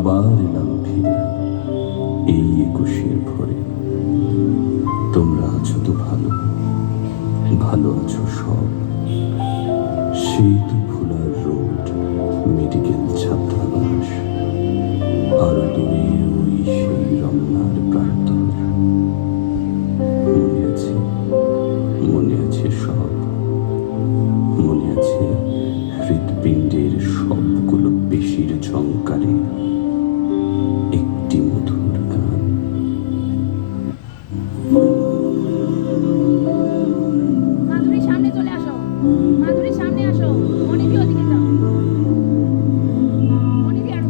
আবার এলাম ফিরে এই 21-এর ভোরে। তোমরা আছো তো ভালো, ভালো আছো সব। সেই তো ভোলার রোড, মেডিকেল ছাত্রাবাস, আরো দূরে ওই সেই রমনার প্রান্তর। মনে আছে, মনে আছে সব। মনে আছে হৃৎপিণ্ডের সবগুলো পেশির ঝংকারে একটি মধুর গান। মাধুরী সামনে চলে আসো, মাধুরী সামনে আসো, মনিদি ওদিকে যাও, মনিদি আর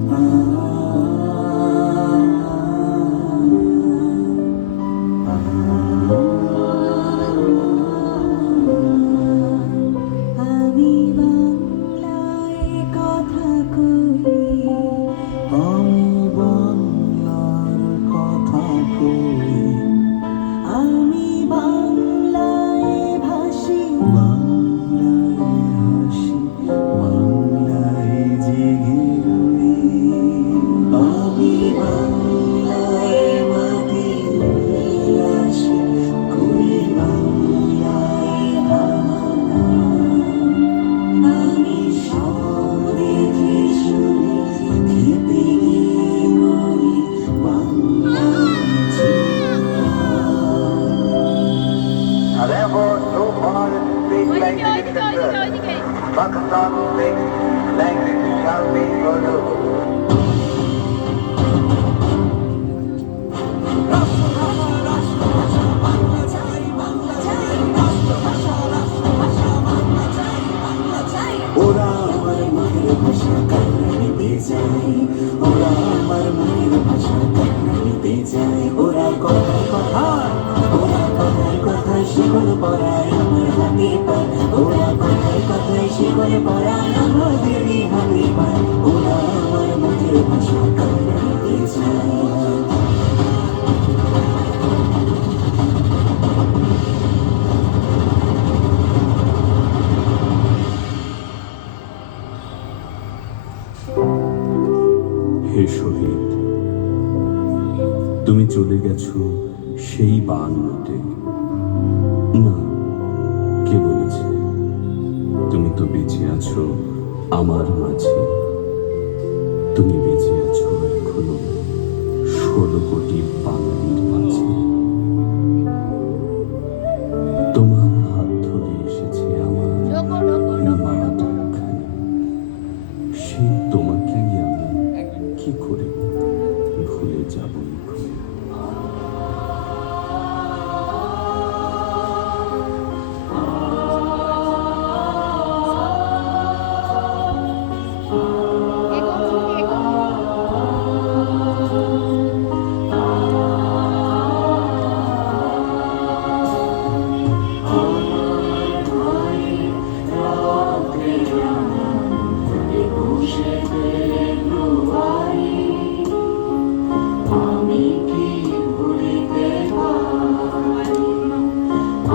আমি বাংলায় কথা কই, আমি বাংলার কথা কই, আমি বাংলায় ভাসি, বাংলায় হাসি, বাংলায় জেগে রই। আমি বাংলায় মাটি উল্লাস করি, বাংলায় ভাবনা। আমি সব দেখে শুনি, খেতে গিয়ে করি বাংলায় চিন্তা। Therefore, so far as state ওইদিকে language is ওইদিকে ওইদিকে concerned, ওইদিকে Pakistan state language shall be Urdu. ওরা আমার মুখের ভাষা কান্না নিতে যায়, ওরা আমার মুখের ভাষা কান্না নিতে যায়। ওরা কথায় কথায়, ওরা কথায় কথায় শিকল পরায় আমার হাতে পায়, ওরা কথায় কথায় শিকল পরায় আমাদের হাতে পায়। ওরা আমার মুখের ভাষা কান্না নিতে যায়। হে শহীদ, তুমি চলে গেছো সেই 52-তে। না, কে বলেছে? তুমি তো বেঁচে আছো আমার মাঝে। তুমি বেঁচে আছো এখনো 16 কোটি বাঙালির মাঝে। তোমার হাত ধরে এসেছে আমার ঢোকো ঢোকো ঢোকো ঢোকো মাটাখানে। সেই তোমাকেই আমি কি করে ভুলে যাব এখন? এগো এগো আমি কি ভুলিতে পারি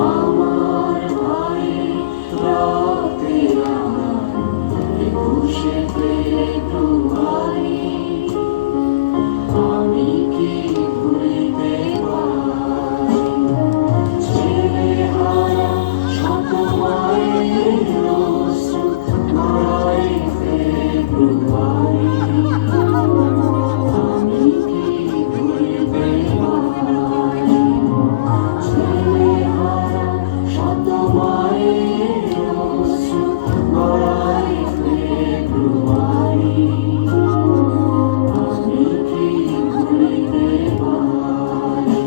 আমার ভাই রাতে আমার 21-এ ফেব্রুয়ারি। আমি কি ভুলিতে পারি ছেলে হারা শত মায়ের অশ্রু গড়াই ফেব্রুয়ারি। আমি কি ভুলিতে পারি ছেলে হারা শত মায়ের অশ্রু গড়াই ফেব্রুয়ারি। আমি কি ভুলিতে পারি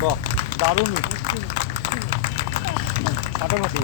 বাহ, দারুণ ফাটাফাটি।